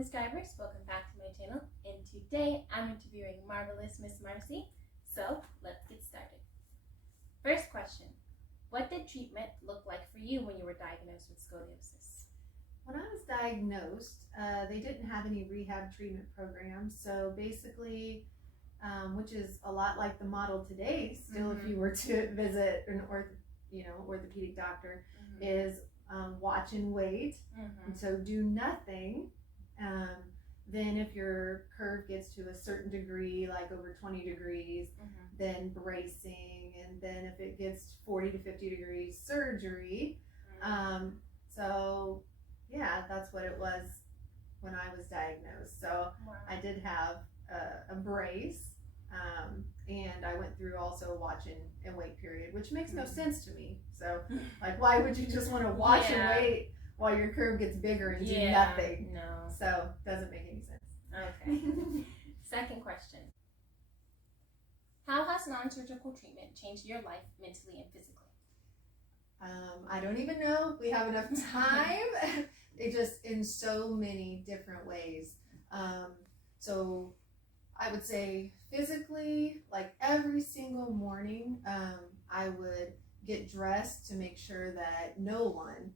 subscribers, welcome back to my channel, and today I'm interviewing marvelous Miss Marcy, so let's get started. First question, what did treatment look like for you when you were diagnosed with scoliosis? When I was diagnosed, they didn't have any rehab treatment programs, so basically, which is a lot like the model today, still if you were to visit an orthopedic doctor, is watch and wait, and so do nothing. Then if your curve gets to a certain degree, like over 20 degrees, then bracing, and then if it gets 40 to 50 degrees, surgery. So yeah, that's what it was when I was diagnosed. So I did have a brace, and I went through also a watch and wait period, which makes no sense to me. So like, why would you just want to watch and wait while your curve gets bigger and do nothing? No. So doesn't make any sense. Okay. Second question. How has non-surgical treatment changed your life mentally and physically? I don't even know if we have enough time. It just in so many different ways. So I would say physically, like every single morning, I would get dressed to make sure that no one,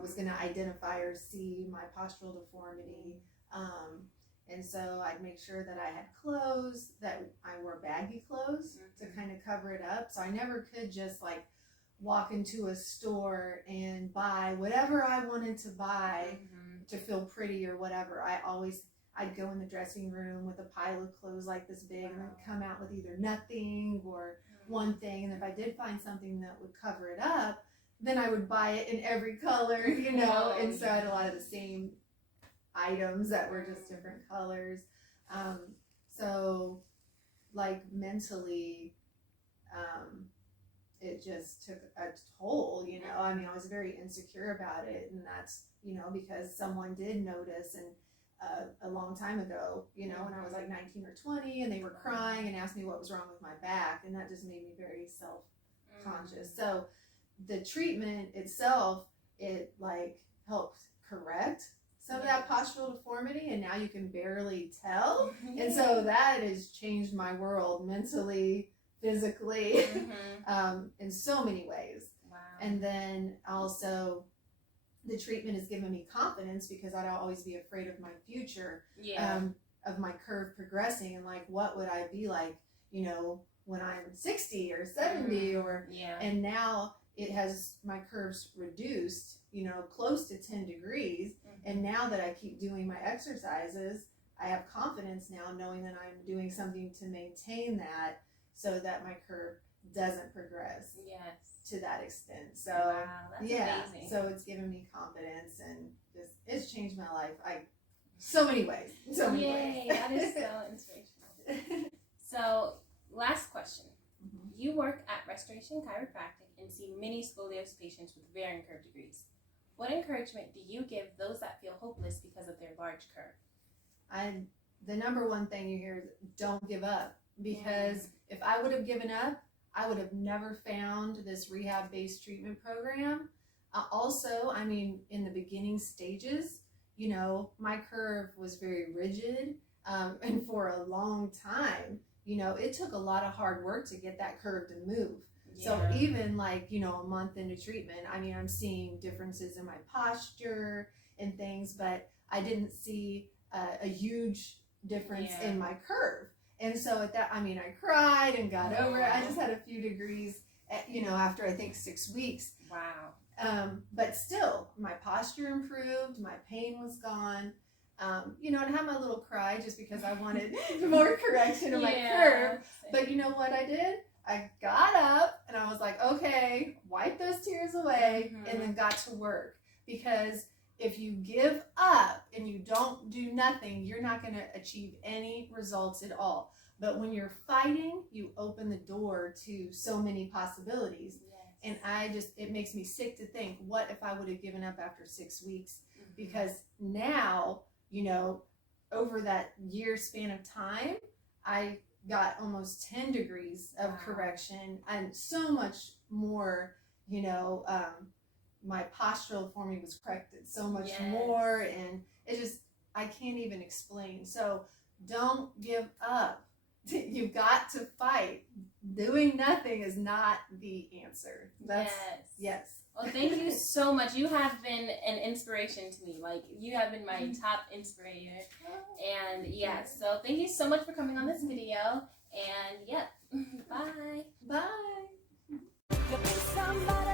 was going to identify or see my postural deformity. And so I'd make sure that I had clothes, that I wore baggy clothes to kind of cover it up. So I never could just like walk into a store and buy whatever I wanted to buy to feel pretty or whatever. I'd go in the dressing room with a pile of clothes like this big and I'd come out with either nothing or one thing. And if I did find something that would cover it up, then I would buy it in every color, and so I had a lot of the same items that were just different colors. So like mentally, it just took a toll, I was very insecure about it, and that's, because someone did notice, and a long time ago, when I was like 19 or 20, and they were crying and asked me what was wrong with my back, and that just made me very self-conscious. So the treatment itself, it like helped correct some of that postural deformity, and now you can barely tell. And so that has changed my world mentally, physically, in so many ways. Wow. And then also the treatment has given me confidence, because I'd always be afraid of my future, of my curve progressing, and like, what would I be like, when I'm 60 or 70 and now it has my curves reduced, close to 10 degrees. And now that I keep doing my exercises, I have confidence now knowing that I'm doing something to maintain that so that my curve doesn't progress to that extent. So that's amazing. So it's given me confidence, and it's changed my life. So many ways. Yay, that is so inspirational. So last question. You work at Restoration Chiropractic and see many scoliosis patients with varying curve degrees. What encouragement do you give those that feel hopeless because of their large curve? The number one thing you hear is don't give up, because if I would have given up, I would have never found this rehab-based treatment program. Also, in the beginning stages, my curve was very rigid, and for a long time, it took a lot of hard work to get that curve to move. So even like, a month into treatment, I'm seeing differences in my posture and things, but I didn't see a huge difference in my curve. And so at that, I cried and got over it. I just had a few degrees, after I think 6 weeks. Wow. But still, my posture improved, my pain was gone. And I had my little cry just because I wanted more correction of my curve. But you know what I did? I got up and I was like, okay, wipe those tears away, and then got to work. Because if you give up and you don't do nothing, you're not going to achieve any results at all. But when you're fighting, you open the door to so many possibilities. And it makes me sick to think, what if I would have given up after 6 weeks? Because now, over that year span of time, I got almost 10 degrees of correction, and so much more, my postural deformity was corrected so much more, and I can't even explain. So don't give up. You've got to fight. Doing nothing is not the answer. Yes. Well, thank you so much. You have been an inspiration to me. Like, you have been my top inspirator. And yes, so thank you so much for coming on this video. And yep, bye. Bye. You be somebody.